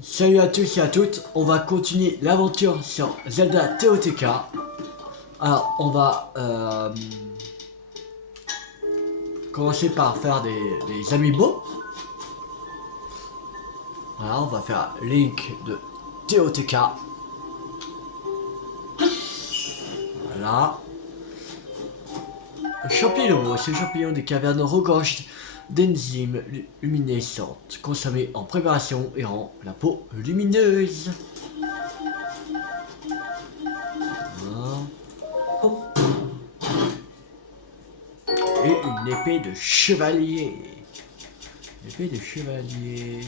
Salut à tous et à toutes, on va continuer l'aventure sur Zelda TOTK. Alors on va commencer par faire des amiibo. Voilà, on va faire Link de TOTK. Voilà. Champignon, c'est le champignon des cavernes regorge d'enzymes luminescentes consommées en préparation et rend la peau lumineuse. Voilà. Et une épée de chevalier. Épée de chevalier.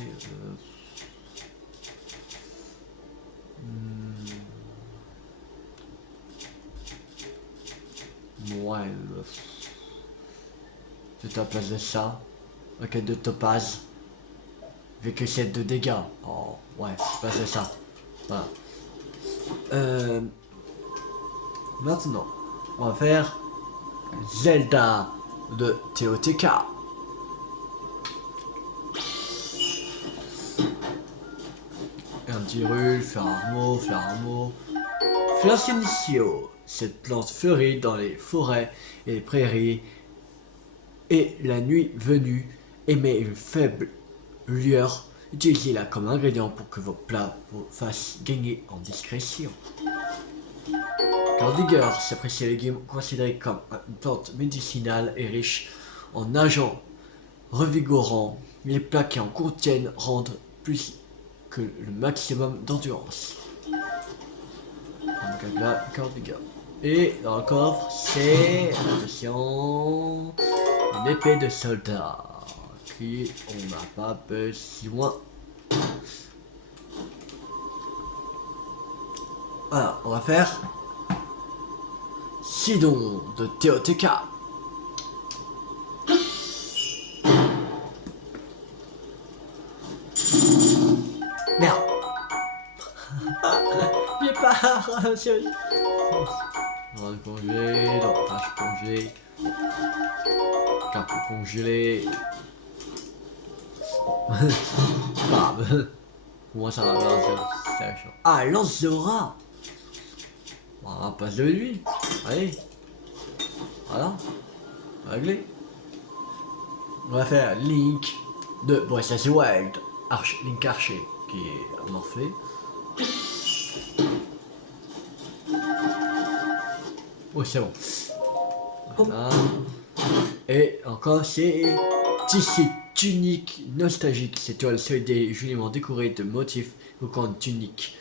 Ouais. C'est à place de ça. Roquette de topaz. Avec que 7 de dégâts. Oh, ouais, c'est pas ça. Voilà. Maintenant, on va faire Zelda de TOTK. Un dirul, faire armo. Flacencio. Cette plante fleurit dans les forêts et les prairies. Et la nuit venue, émet une faible lueur. Utilisez-la comme ingrédient pour que vos plats vous fassent gagner en discrétion. Cardigger, c'est apprécié légume considéré comme une plante médicinale et riche en agents revigorants. Les plats qui en contiennent rendent plus que le maximum d'endurance. Donc là, Cardigger. Et dans le coffre, c'est, attention, une épée de soldat qui on n'a pas besoin. Voilà, on va faire Sidon de TOTK. Merde. J'ai pas chérie. Dans le congé, dans le congé. Cap congelé. Bam. Comment ça va là, c'est chaud. Ah, Lanzora. On va passer de lui. Allez. Voilà. Réglé. On va faire Link de Breath of the Wild. Link Archer qui est morphé. Oh, c'est bon. Voilà. Et encore, c'est tissu tunique nostalgique. Cette toile soldée joliment décorée de motifs évoquant une tunique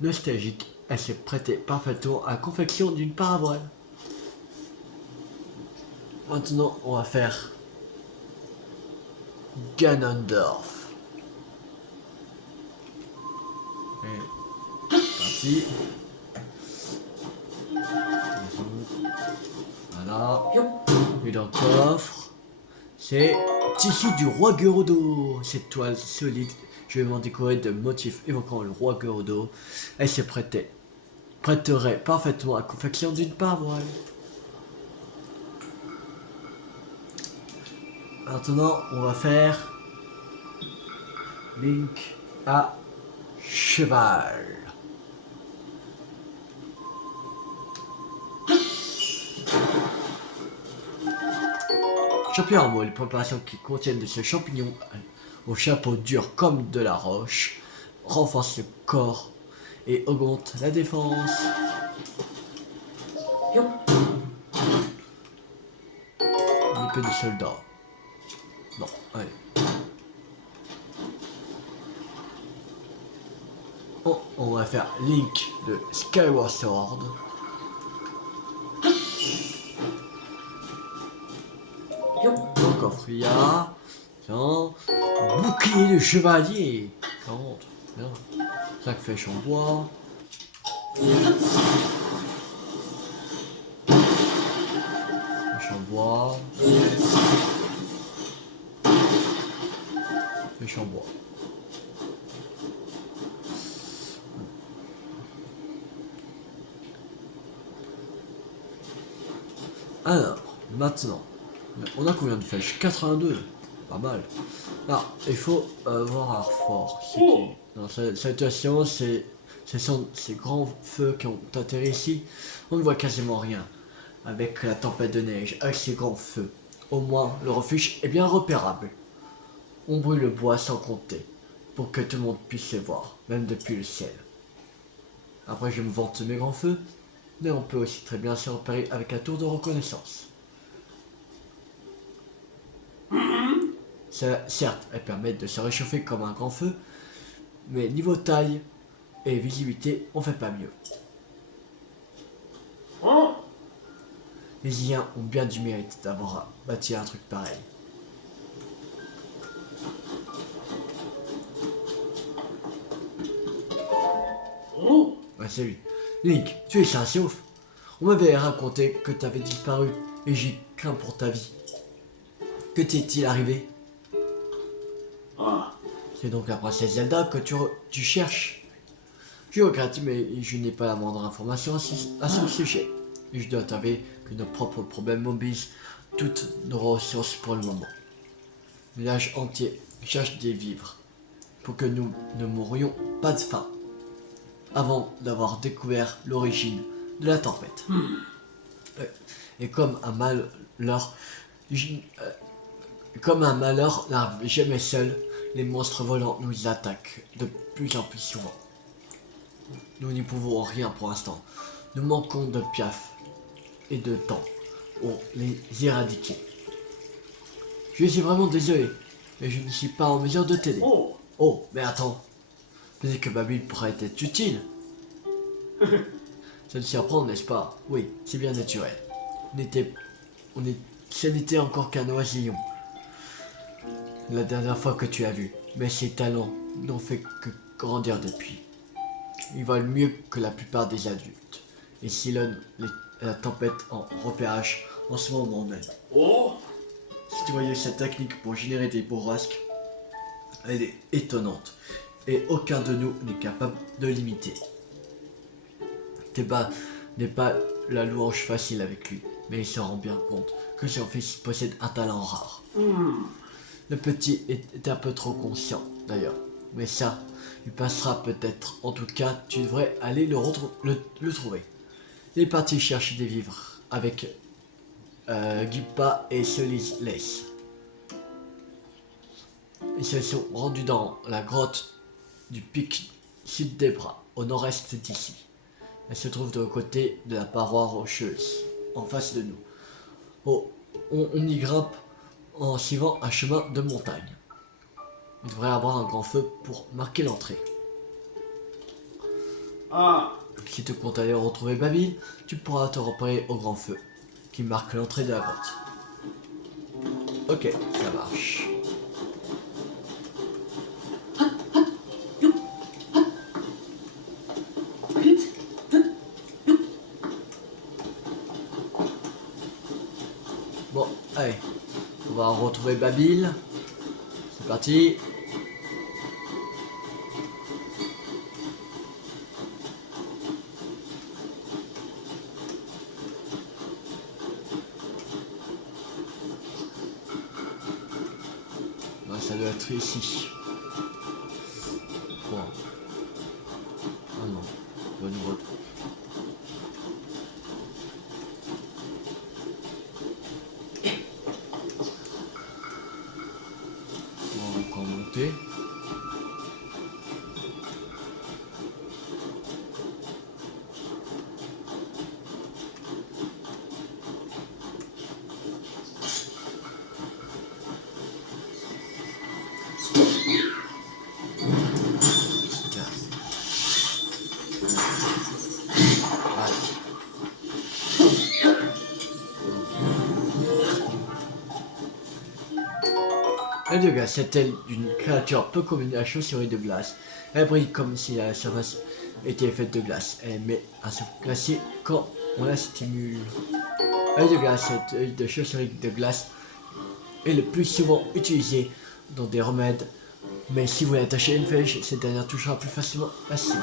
nostalgique. Elle s'est prêtée parfaitement à la confection d'une paravoile. Maintenant, on va faire Ganondorf. Et parti. Voilà. Et dans le coffre, c'est tissu du roi Gerudo. Cette toile solide, joliment décorée de motifs évoquant le roi Gerudo. Elle se prêterait parfaitement à la confection d'une paravoile. Maintenant, on va faire Link à cheval. Champignon armo, les préparations qui contiennent de ce champignon au chapeau dur comme de la roche renforcent le corps et augmentent la défense. Une épée de soldat. Non, allez. Oh, on va faire Link de Skyward Sword. Dans le coffre, il y a bouclier de chevalier. 40, bien. 5 flèches en bois. Flèches en bois. Flèches en bois. Alors, maintenant, on a combien de flèches? 82. Pas mal. Alors, il faut voir fort. Dans cette situation, ce sont ces grands feux qui ont atterri ici. On ne voit quasiment rien. Avec la tempête de neige, avec ces grands feux. Au moins, le refuge est bien repérable. On brûle le bois sans compter, pour que tout le monde puisse les voir, même depuis le ciel. Après, je me vante mes grands feux, mais on peut aussi très bien se repérer avec un tour de reconnaissance. Certes, elles permettent de se réchauffer comme un grand feu, mais niveau taille et visibilité, on fait pas mieux. Les Iliens ont bien du mérite d'avoir bâti un truc pareil. Ouais, c'est lui. Link, tu es sain et sauf. On m'avait raconté que tu avais disparu et j'ai craint pour ta vie. Que t'est-il arrivé? C'est donc la princesse Zelda que tu cherches. Je regrette, mais je n'ai pas la moindre information à son sujet. Et je dois t'avouer que nos propres problèmes mobilisent toutes nos ressources pour le moment. Le village entier cherche des vivres pour que nous ne mourions pas de faim avant d'avoir découvert l'origine de la tempête. Et comme un malheur, n'arrive jamais seul, les monstres volants nous attaquent de plus en plus souvent. Nous n'y pouvons rien pour l'instant. Nous manquons de piaf et de temps pour les éradiquer. Je suis vraiment désolé, mais je ne suis pas en mesure de t'aider. Oh, mais attends. Peut-être que Babil pourrait être utile. Ça te surprend, n'est-ce pas? Oui, c'est bien naturel. Ce n'était encore qu'un oisillon. La dernière fois que tu as vu. Mais ses talents n'ont fait que grandir depuis. Ils valent mieux que la plupart des adultes. Et sillonnent la tempête en repérage en ce moment même. Si tu voyais cette technique pour générer des bourrasques, elle est étonnante. Et aucun de nous n'est capable de l'imiter. Teba n'est pas la louange facile avec lui, mais il se rend bien compte que son fils possède un talent rare. Le petit est un peu trop conscient, d'ailleurs, mais ça, il passera peut-être. En tout cas, tu devrais aller le trouver. Il est parti chercher des vivres avec Gippa et Solis. Ils se sont rendus dans la grotte du pic sud des bras, au nord-est d'ici. Elle se trouve de l'autre côté de la paroi rocheuse, en face de nous. On y grimpe en suivant un chemin de montagne. Il devrait y avoir un grand feu pour marquer l'entrée. Si tu comptes aller retrouver Babil, tu pourras te repérer au grand feu, qui marque l'entrée de la grotte. Ok, ça marche. Bon, allez, on va retrouver Babil. C'est parti. Ben, ça doit être ici. Bon. Ah non, on va nous retrouver. On va encore monter. L'œil de glace est-elle d'une créature peu commune à chauve-souris de glace. Elle brille comme si la surface était faite de glace. Elle émet un souffle glacier quand on la stimule. L'œil de glace, cet œil de chauve-souris de glace, est le plus souvent utilisé dans des remèdes, mais si vous l'attachez à une flèche, cette dernière touchera plus facilement la cible.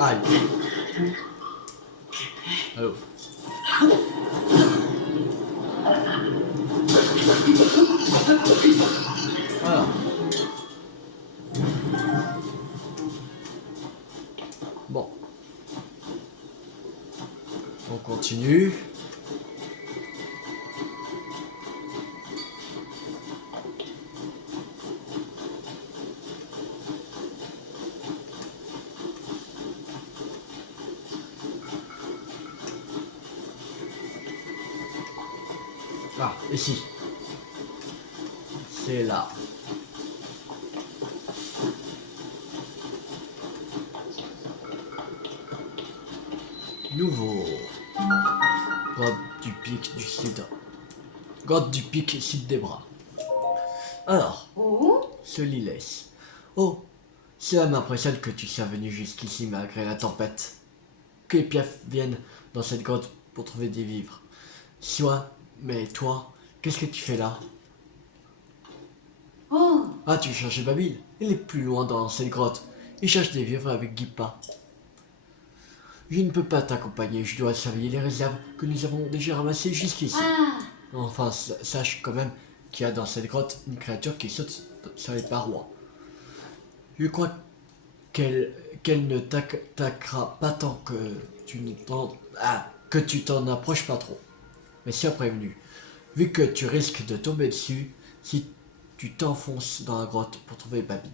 Aïe. Allô. Voilà. Bon. On continue. Ah, ici. C'est là. Nouveau. Grotte du pic du sud. Grotte du pic sud des bras. Alors, ce lit laisse. Oh, cela m'impressionne que tu sois venu jusqu'ici malgré la tempête. Que les piafs viennent dans cette grotte pour trouver des vivres. Soit, mais toi, qu'est-ce que tu fais là? Ah, tu cherches Babil. Il est plus loin dans cette grotte. Il cherche des vivres avec Guipa. Je ne peux pas t'accompagner, je dois surveiller les réserves que nous avons déjà ramassées jusqu'ici. Enfin, sache quand même qu'il y a dans cette grotte une créature qui saute sur les parois. Je crois qu'elle ne t'attaquera pas tant que tu t'en approches pas trop. Mais sois prévenu, vu que tu risques de tomber dessus si tu t'enfonces dans la grotte pour trouver Babil.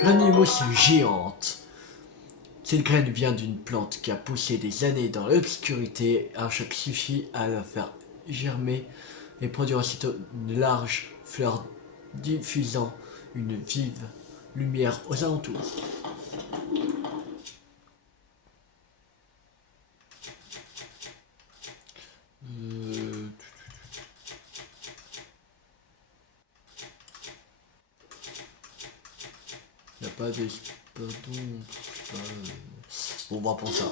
Granimousse géante. Cette graine vient d'une plante qui a poussé des années dans l'obscurité. Un choc suffit à la faire germer et produire aussitôt une large fleur diffusant une vive lumière aux alentours. Il n'y a pas d'espadon. Bon, on va pour ça.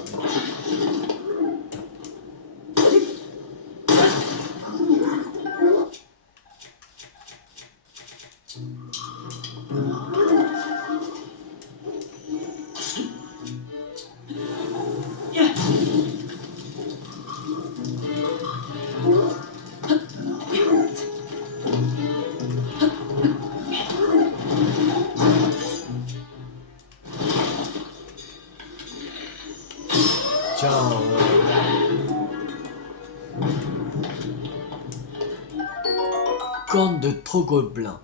Tiens, corne de Trogobelin.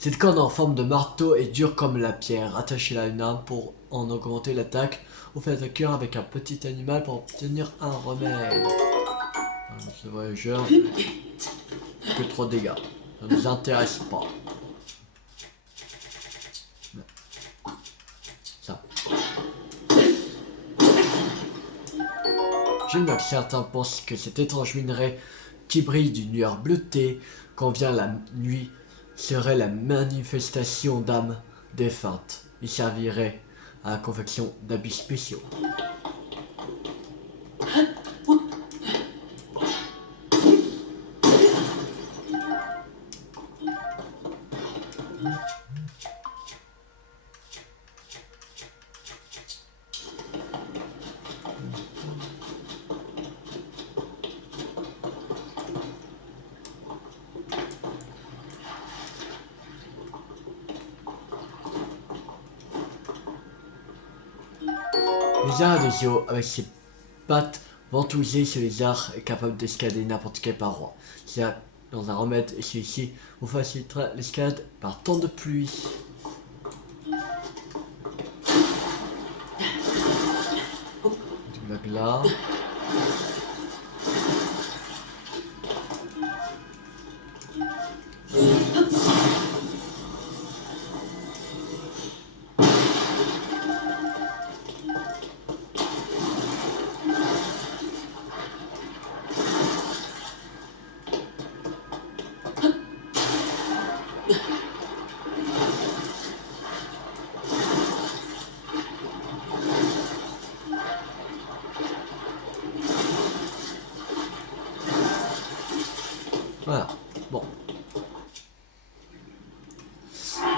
Cette corne en forme de marteau est dure comme la pierre. Attachez-la à une arme pour en augmenter l'attaque. Vous faites un cœur avec un petit animal pour obtenir un remède. Ce voyageur, que trop de dégâts. Ça ne nous intéresse pas. Ça. J'aime bien que certains pensent que cette étrange minerai qui brille d'une lueur bleutée quand vient la nuit serait la manifestation d'âmes défuntes. Il servirait à la confection d'habits spéciaux. Le lézard des eaux, avec ses pattes ventousées, ce lézard est capable d'escalader n'importe quelle paroi. C'est dans un remède et celui-ci vous facilitera l'escalade par temps de pluie. Du magla. Voilà. Bon.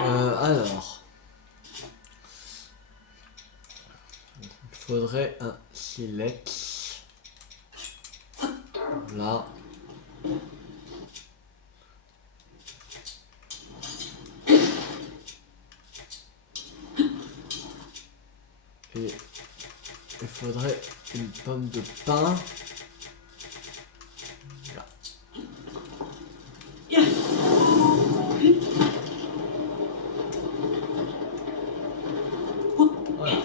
Alors. Il faudrait un silex. Là. Et il faudrait une pomme de pin. Là. Voilà.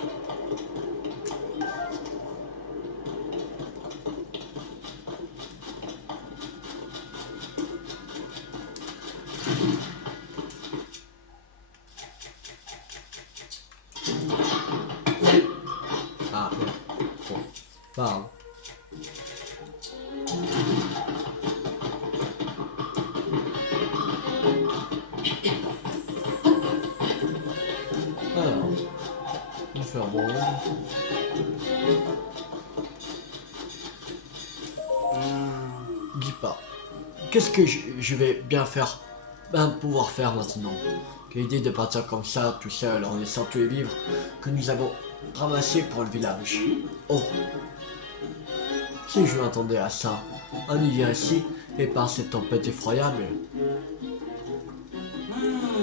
Ah, bon. Pas grave. Alors, on va faire bon. Dis pas. Qu'est-ce que je vais bien faire, pouvoir faire maintenant? Quelle idée de partir comme ça, tout seul, en laissant tous les vivres que nous avons ramassés pour le village. Oh, si je m'attendais à ça, un hiver ici, et par cette tempête effroyable.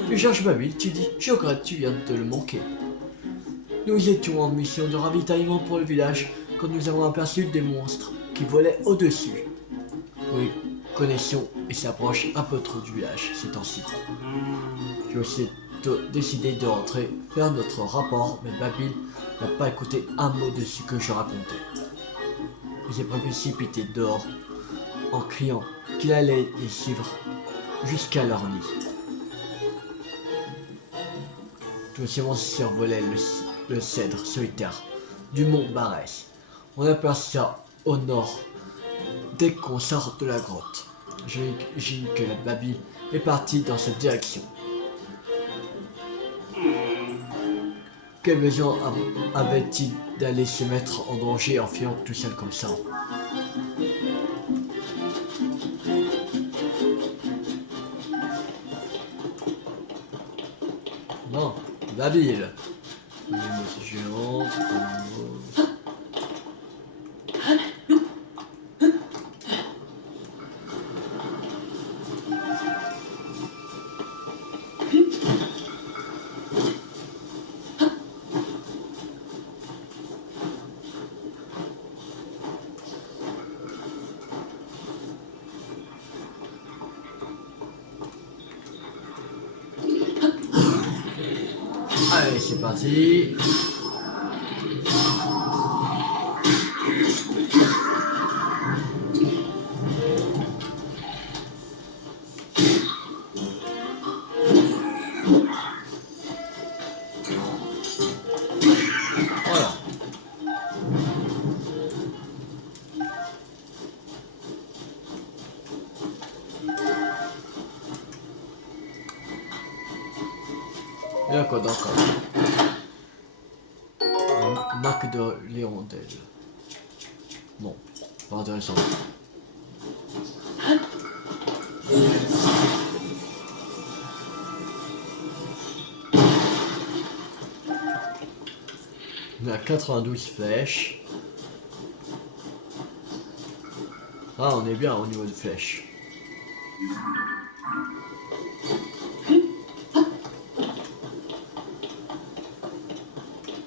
Tu cherches ma ville, tu dis, je regrette, tu viens de le manquer. Nous étions en mission de ravitaillement pour le village quand nous avons aperçu des monstres qui volaient au-dessus. Nous les connaissions et s'approchent un peu trop du village ces temps-ci. J'ai aussi décidé de rentrer, faire notre rapport, mais Babil n'a pas écouté un mot de ce que je racontais. Il s'est précipité dehors en criant qu'il allait les suivre jusqu'à leur nid. Tous ces monstres survolaient le cèdre solitaire du mont Barès. On aperçut ça au nord dès qu'on sort de la grotte. J'imagine que la Babil est partie dans cette direction. Quel besoin avait-il d'aller se mettre en danger en fuyant tout seul comme ça? Non, Babil. Une émotion géante, Allez, c'est parti. Voilà. Il y a quoi d'accord? Marque de l'hirondelle. Non, pas intéressant. On a 92 flèches. Ah, on est bien au niveau de flèches.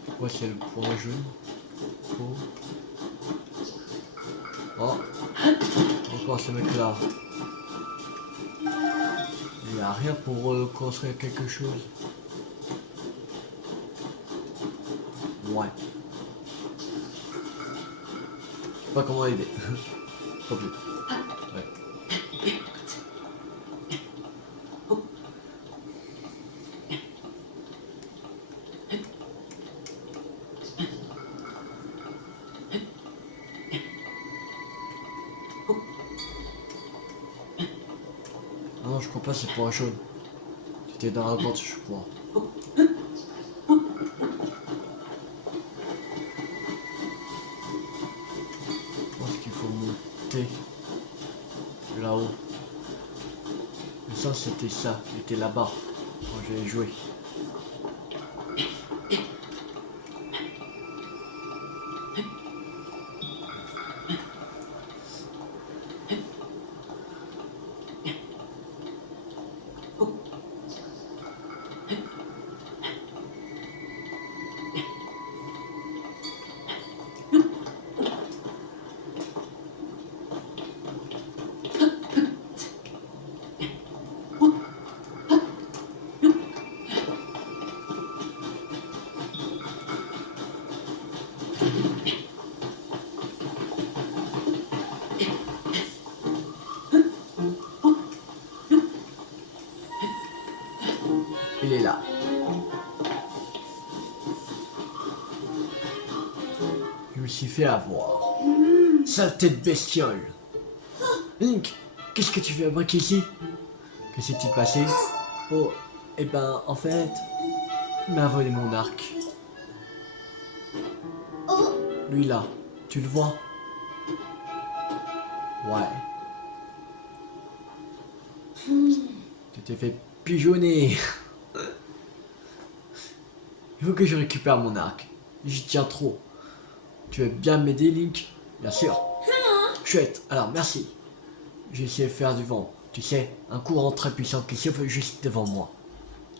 Pourquoi c'est le point jaune? Oh. Oh. Encore ce mec là. Il n'y a rien pour construire quelque chose. Ouais. Je sais pas comment aider. Pas plus. Ouais. Ah non, je crois pas, c'est pour un jaune. C'était dans la grotte, je crois. Je pense qu'il faut monter là-haut. l'instant c'était ça, j'étais là-bas quand j'ai joué. Il est là. Je me suis fait avoir. Saleté de bestiole. Link, qu'est-ce que tu fais briquer ici? Que s'est-il passé? Oh, eh ben, en fait, il m'a volé mon arc. Lui là, tu le vois? Ouais. Tu t'es fait pigeonner. Il faut que je récupère mon arc. J'y tiens trop. Tu veux bien m'aider, Link? Bien sûr. Chouette, alors merci. J'ai essayé de faire du vent. Tu sais, un courant très puissant qui s'ouvre juste devant moi.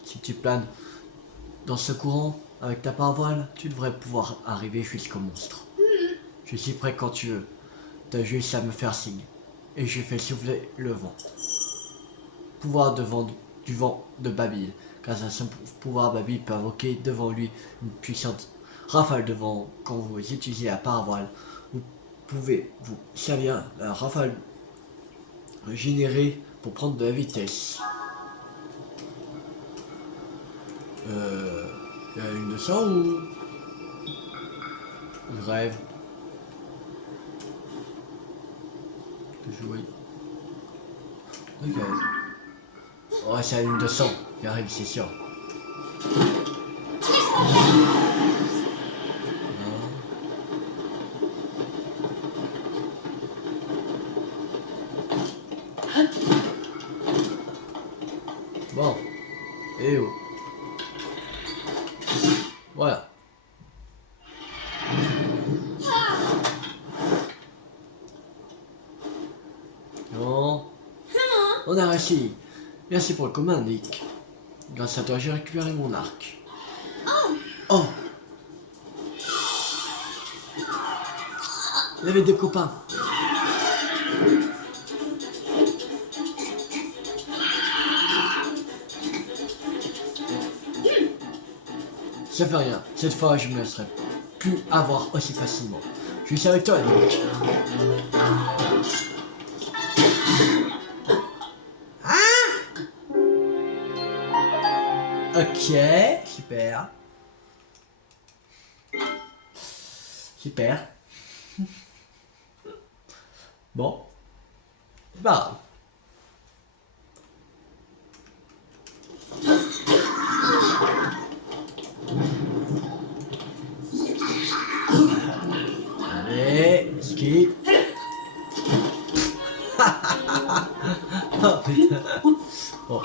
Si tu planes dans ce courant, avec ta paravoile, tu devrais pouvoir arriver jusqu'au monstre. Je suis prêt quand tu veux. T'as juste à me faire signe. Et je fais souffler le vent. Pouvoir du vent de Babil. Grâce à son pouvoir, Babil peut invoquer devant lui une puissante rafale de vent. Quand vous utilisez la paravoile, vous pouvez vous servir la rafale générée pour prendre de la vitesse. Il y a une de ça ou je rêve de jouer. Ok. Ouais, c'est une de 100 qui arrive, c'est sûr. Bon. Et oh. Voilà. Bon. On a réussi. Merci pour le commun, Nick. Grâce à toi, j'ai récupéré mon arc. Oh. Il y avait des copains. Ça fait rien. Cette fois, je me laisserai plus avoir aussi facilement. Je suis avec toi, Nick. Ok, super. Super. Bon. Bah. Allez, ski. Oh putain. Bon.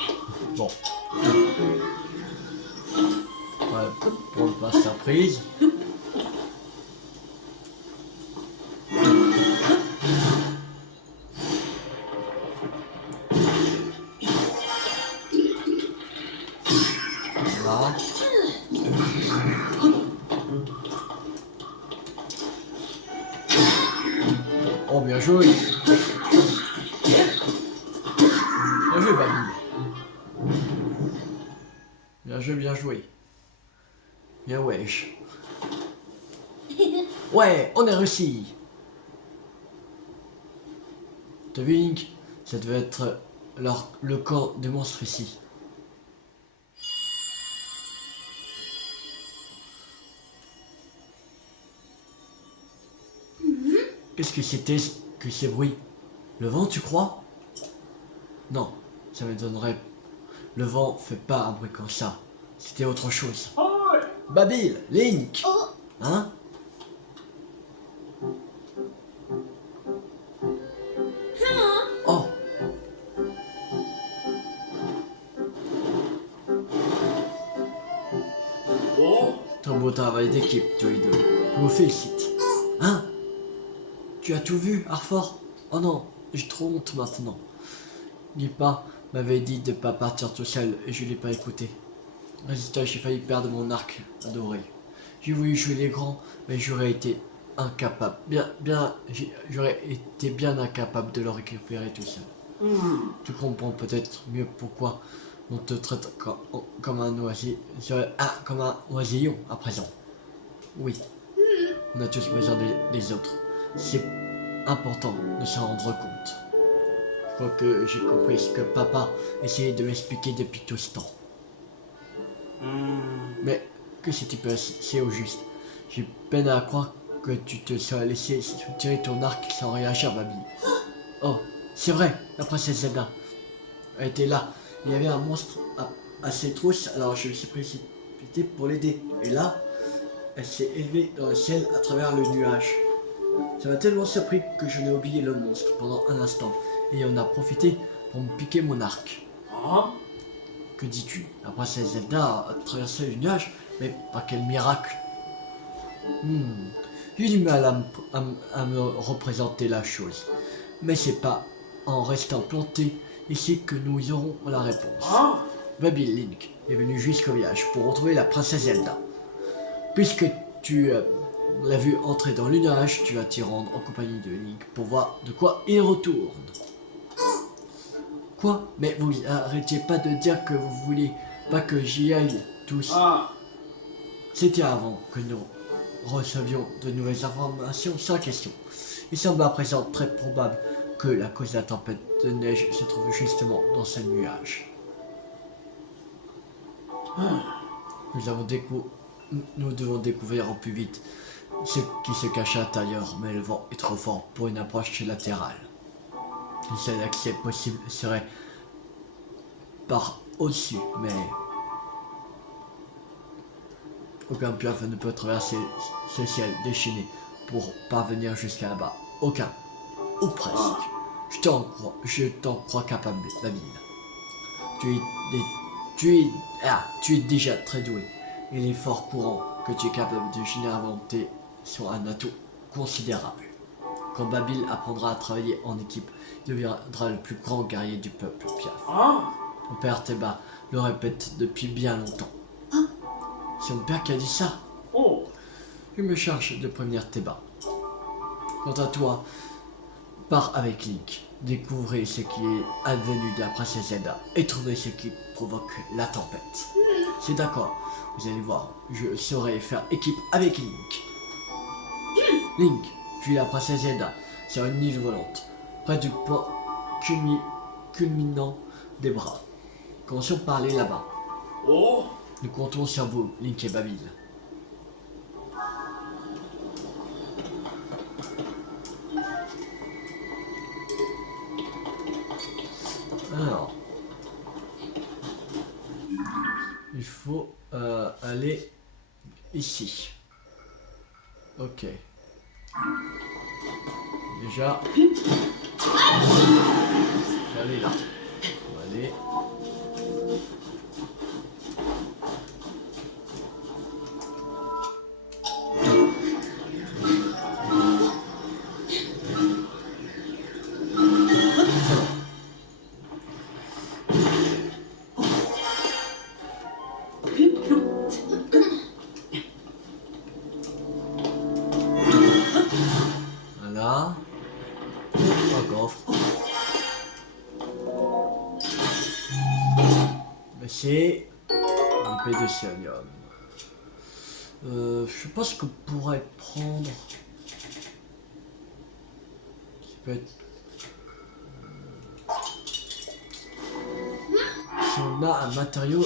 Bon. Ouais, pour ne pas surprise. Voilà. Oh, bien joué. Bien joué, Babi. Bien joué, bien joué. Bien wesh. Ouais, on a réussi. T'as vu, Link? Ça devait être le camp des monstres ici. Qu'est-ce que c'était que ces bruits? Le vent, tu crois? Non, ça m'étonnerait. Le vent fait pas un bruit comme ça. C'était autre chose. Babil, Link. Hein? Oh. beau travail d'équipe, tous les deux. Je vous félicite. Hein? Tu as tout vu, Arfort? Oh non, j'ai trop honte maintenant. Guipa m'avait dit de pas partir tout seul et je l'ai pas écouté. Résultat, j'ai failli perdre mon arc adoré. J'ai voulu jouer les grands, mais j'aurais été incapable. J'aurais été bien incapable de le récupérer tout seul. Tu comprends peut-être mieux pourquoi on te traite comme un oisillon, comme un oisillon à présent. Oui, on a tous besoin des autres. C'est important de s'en rendre compte. Je crois que j'ai compris ce que papa essayait de m'expliquer depuis tout ce temps. Mais que s'est-il passé au juste? J'ai peine à croire que tu te sois laissé tirer ton arc sans réagir, Babi. Oh, c'est vrai, la princesse Zelda. Elle était là. Il y avait un monstre à ses trousses, alors je me suis précipité pour l'aider. Et là, elle s'est élevée dans le ciel à travers le nuage. Ça m'a tellement surpris que je n'ai oublié le monstre pendant un instant. Et on a profité pour me piquer mon arc. Que dis-tu? La princesse Zelda a traversé le nuage, mais par quel miracle? J'ai du mal à me représenter la chose. Mais c'est pas en restant planté ici que nous aurons la réponse. Baby Link est venu jusqu'au village pour retrouver la princesse Zelda. Puisque tu l'as vu entrer dans le nuage, tu vas t'y rendre en compagnie de Link pour voir de quoi il retourne. Quoi? Mais vous arrêtiez pas de dire que vous vouliez pas que j'y aille tous. C'était avant que nous recevions de nouvelles informations sur la question. Il semble à présent très probable que la cause de la tempête de neige se trouve justement dans ce nuage. Nous devons découvrir au plus vite ce qui se cache à l'intérieur, mais le vent est trop fort pour une approche latérale. Le seul accès possible serait par au-dessus, mais aucun pieuvre ne peut traverser ce ciel déchaîné pour parvenir jusqu'à là-bas. Aucun, ou presque. Je t'en crois capable, Babil. Tu es déjà très doué. Et les forts courants que tu es capable de générer sont un atout considérable. Quand Babil apprendra à travailler en équipe, il deviendra le plus grand guerrier du peuple Piaf. Mon père Teba le répète depuis bien longtemps. C'est mon père qui a dit ça. Je me charge de prévenir Teba. Quant à toi, pars avec Link. Découvrez ce qui est advenu de la princesse Zelda et trouvez ce qui provoque la tempête. C'est d'accord, vous allez voir, je saurai faire équipe avec Link. Link, puis la princesse Zelda, sur une île volante, près du point culminant des bras. Commençons par aller là-bas. Nous comptons sur vous, Link et Babil. Alors, il faut aller ici. Ok. Déjà, je vais aller là. On va aller. Voilà. Un coffre. Mais c'est une épée de cyanure. Je pense qu'on pourrait prendre. Ça peut être. Si on a un matériau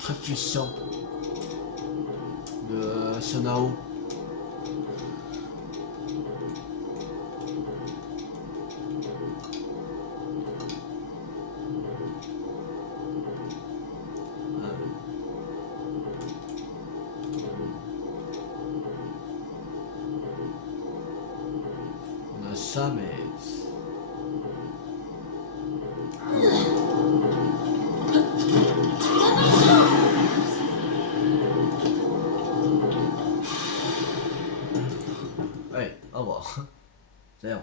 très puissant de Sonao. On a ça, mais. D'ailleurs,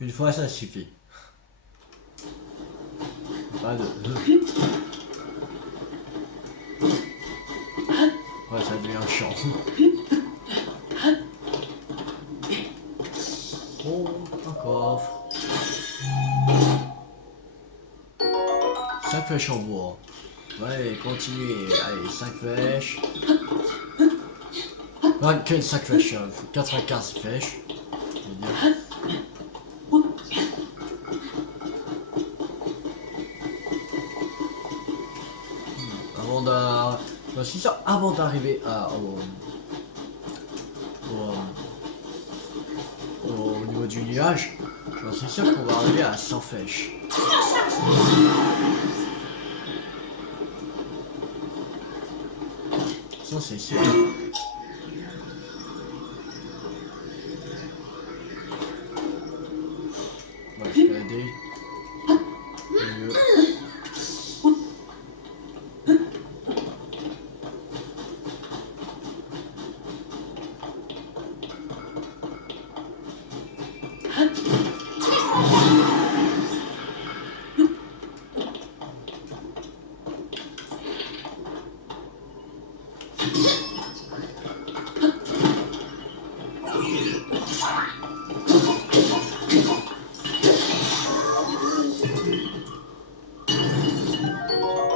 une fois ça suffit. Pas de... Ouais, ça devient chiant. Oh, un coffre. 5 flèches en bois. Ouais, continuez. Allez, 5 flèches. Ouais, quelle 5 flèches? 95 flèches. Je veux dire. Avant d'a... Non, c'est ça, avant d'arriver au niveau du nuage, j'en suis sûr qu'on va arriver à 100 flèches. Ça, c'est sûr. On va escalader. Mieux.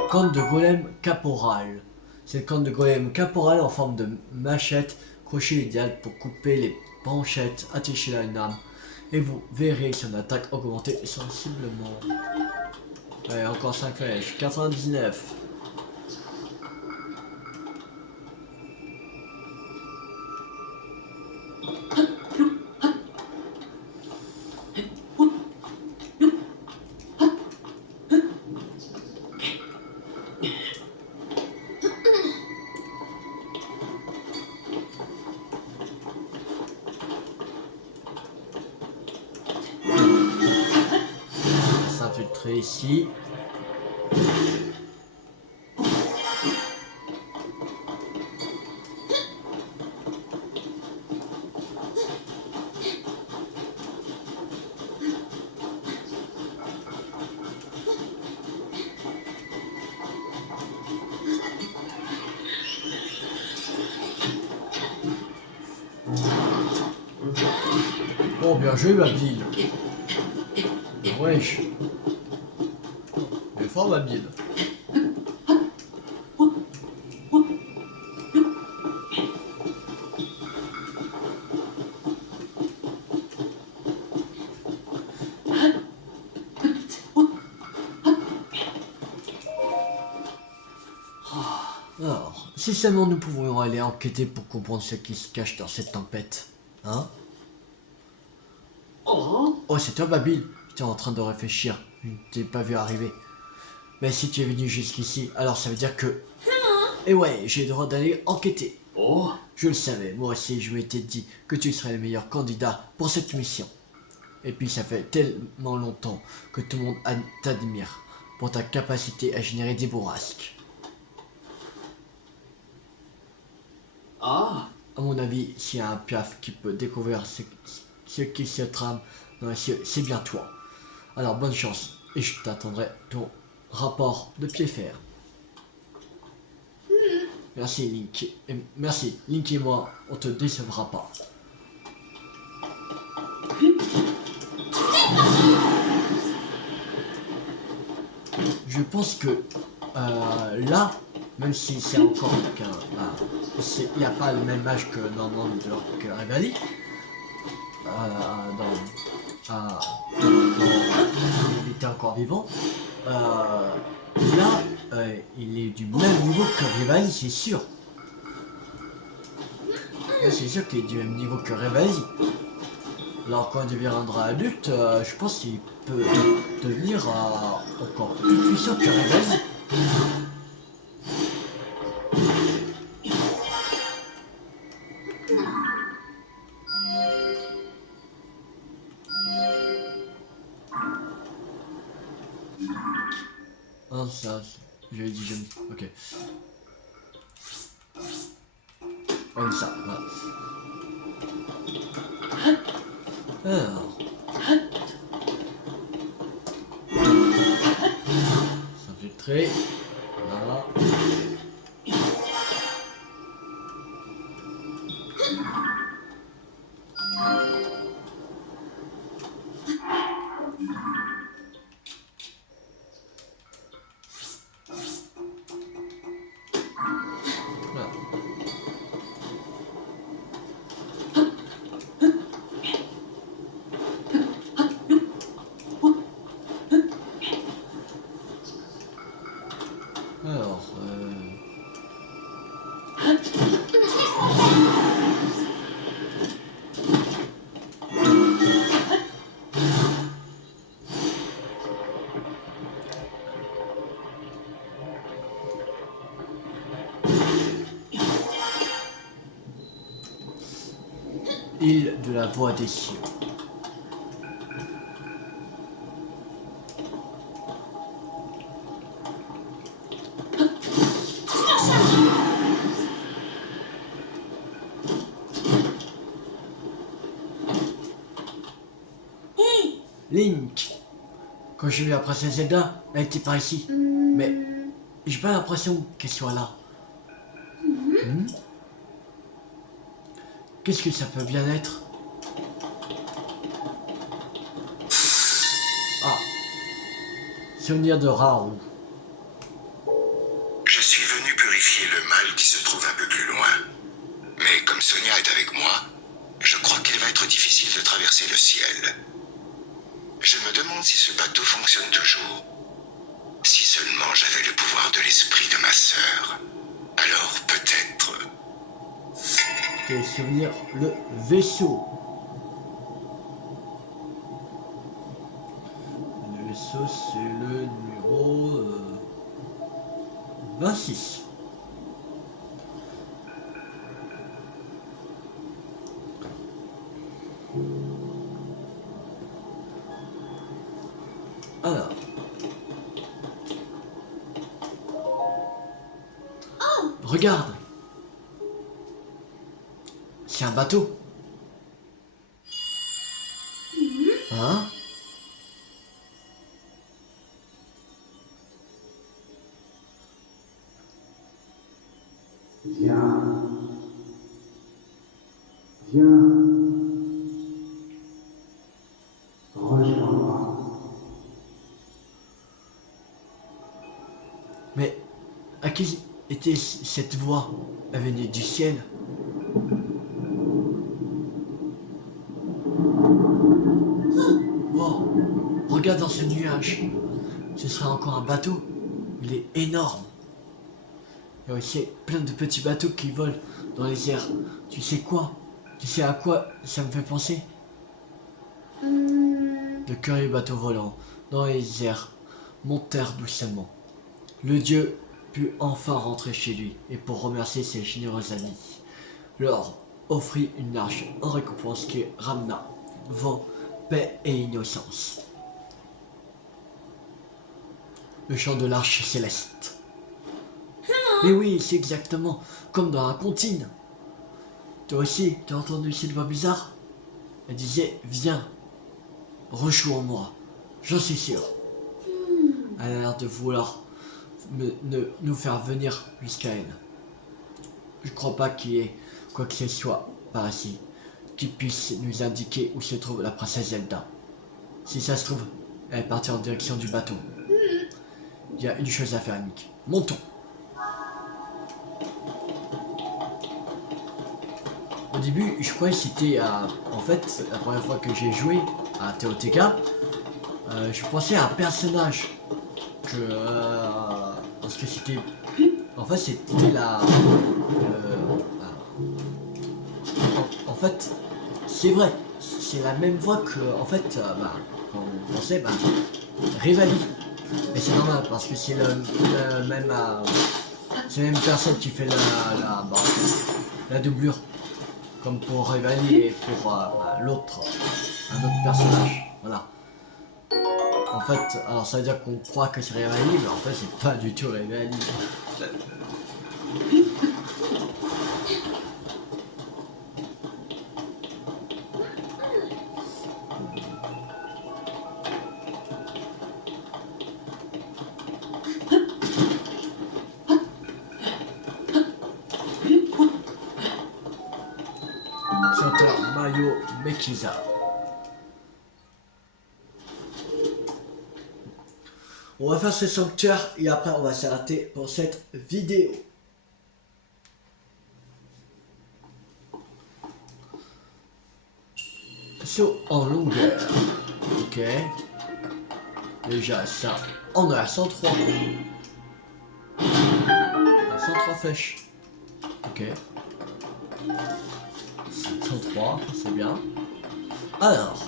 Corne de golem caporal. C'est le corne de golem caporal en forme de machette, crochet idéal pour couper les branchettes attachées à une arme. Et vous verrez son attaque augmenter sensiblement. Ouais, encore 5 flèches. 99. S'infiltrer ici. Oh, bien joué, ma ville. Wesh. Il est fort, ma ville. Alors, si seulement nous pouvions aller enquêter pour comprendre ce qui se cache dans cette tempête. Hein? Oh, c'est toi, Babil. J'étais en train de réfléchir. Je ne t'ai pas vu arriver. Mais si tu es venu jusqu'ici, alors ça veut dire que... Et ouais, j'ai le droit d'aller enquêter. Oh, Je le savais, moi aussi, je m'étais dit que tu serais le meilleur candidat pour cette mission. Et puis ça fait tellement longtemps que tout le monde t'admire pour ta capacité à générer des bourrasques. ah, À mon avis, s'il y a un piaf qui peut découvrir ce qui se trame dans les cieux, c'est bien toi. Alors bonne chance, et je t'attendrai ton rapport de pied fer. Merci Link. Merci, Link et moi, on te décevra pas. Je pense que là, même si c'est encore qu'un... il n'y a pas le même âge que normalement que Revali, quand il était encore vivant, là, il est du même niveau que Revali, c'est sûr. Là, c'est sûr qu'il est du même niveau que Revali. Alors quand il deviendra adulte, je pense qu'il peut devenir encore plus puissant que Revali. Ah ça, je lui ai dit j'aime. Ok. Comme ça, voilà. Alors. S'infiltrer. Voilà. Voilà. Alors, île de la voix des cieux. Link, quand j'ai vu la princesse Zelda, elle était par ici. Mais j'ai pas l'impression qu'elle soit là. Hmm. Qu'est-ce que ça peut bien être? Ah, souvenir de Raoult. Je suis venu purifier le mal qui se trouve un peu plus loin. Mais comme Sonia est avec moi, je crois qu'il va être difficile de traverser le ciel. Je me demande si ce bateau fonctionne toujours. Si seulement j'avais le pouvoir de l'esprit de ma sœur. Alors peut-être... Tes souvenirs, le vaisseau. Le vaisseau, c'est le numéro 26. Alors. Regarde. C'est un bateau. Hein? Viens. Viens. Rejoins-moi. Mais à qui était cette voix? Elle venait du ciel. Wow, regarde dans ce nuage. Ce serait encore un bateau. Il est énorme. Il y a aussi plein de petits bateaux qui volent dans les airs. Tu sais quoi? Tu sais à quoi ça me fait penser? De curieux bateaux volants dans les airs montèrent doucement. Le dieu put enfin rentrer chez lui et pour remercier ses généreux amis, leur offrit une arche en récompense qui ramena vent, paix et innocence. Le chant de l'arche céleste. Mais oui, c'est exactement comme dans la comptine. Toi aussi, tu as entendu cette voix bizarre? Elle disait, viens, rejoins-moi, j'en suis sûr. Elle a l'air de vouloir nous faire venir jusqu'à elle. Je crois pas qu'il y ait quoi que ce soit par ici qui puisse nous indiquer où se trouve la princesse Zelda. Si ça se trouve, elle est partie en direction du bateau. Il y a une chose à faire, Nick. Montons. Au début, je croyais que c'était en fait, la première fois que j'ai joué à TOTK, je pensais à un personnage que parce que c'était en fait c'était en fait c'est vrai, c'est la même voix que en fait quand on pensait Rivali. Mais c'est normal parce que c'est le même c'est la même personne qui fait la doublure comme pour Rivali et pour l'autre un autre personnage. Voilà. En fait, alors ça veut dire qu'on croit que c'est Rivali, mais en fait c'est pas du tout Rivali. Kiza. On va faire ce sanctuaire et après on va s'arrêter pour cette vidéo. Saut en longueur. Ok. Déjà ça. On est à 103. 103 flèches. Ok. 103, c'est bien. Alors,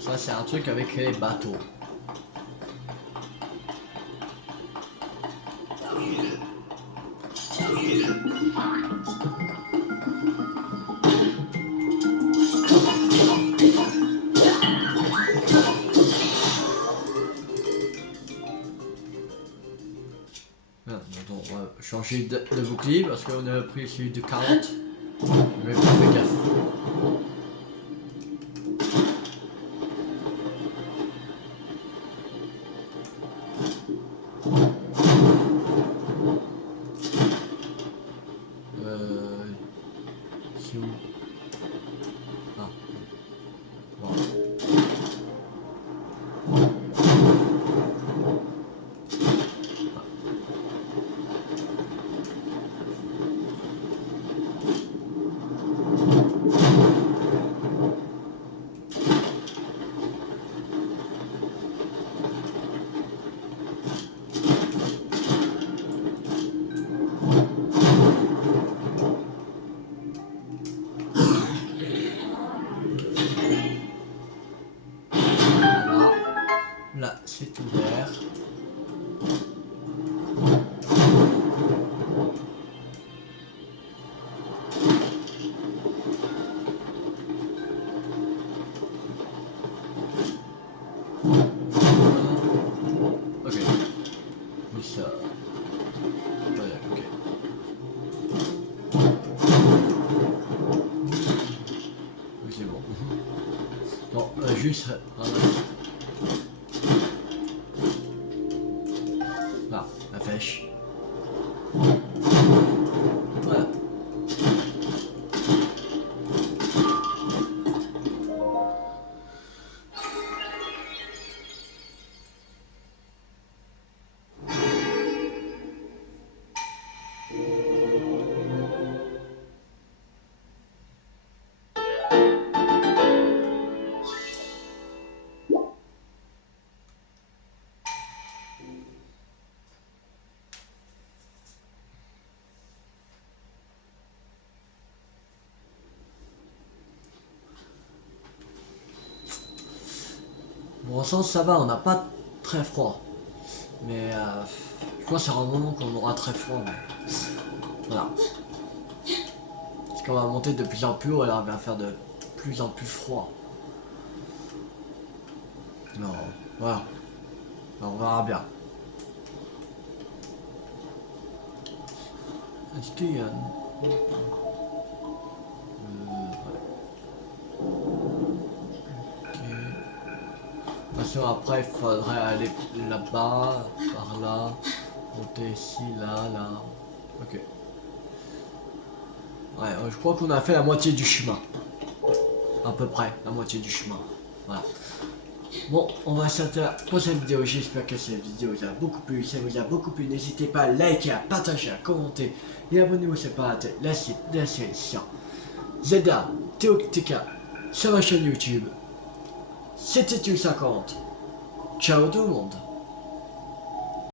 ça c'est un truc avec les bateaux. On va changer de bouclier parce qu'on a pris celui de 40. Je vais pas faire gaffe. C'est où? Ah. Bon. Là, c'est ouvert. Ok. Oui, ça. Ouais, ok. Oui, c'est bon. Bon, juste. Là, la flèche. Voilà. Bon, en sens, ça va, on n'a pas très froid. Mais je crois que c'est un moment qu'on aura très froid. Mais... Voilà. Parce qu'on va monter de plus en plus haut, alors on va faire de plus en plus froid. Non, voilà. Alors, on verra bien. Est-ce qu'il y a... Après il faudrait aller là-bas, par là, monter ici, là, là. Ok. Ouais, je crois qu'on a fait la moitié du chemin. À peu près, la moitié du chemin. Voilà. Bon, on va s'arrêter là pour cette vidéo. J'espère que cette vidéo vous a beaucoup plu. Si ça vous a beaucoup plu, n'hésitez pas à liker, à partager, à commenter. Et abonnez-vous si ce n'est pas raté. La série sur Zelda Teoktika sur ma chaîne YouTube. C'était U50. Ciao tout le monde.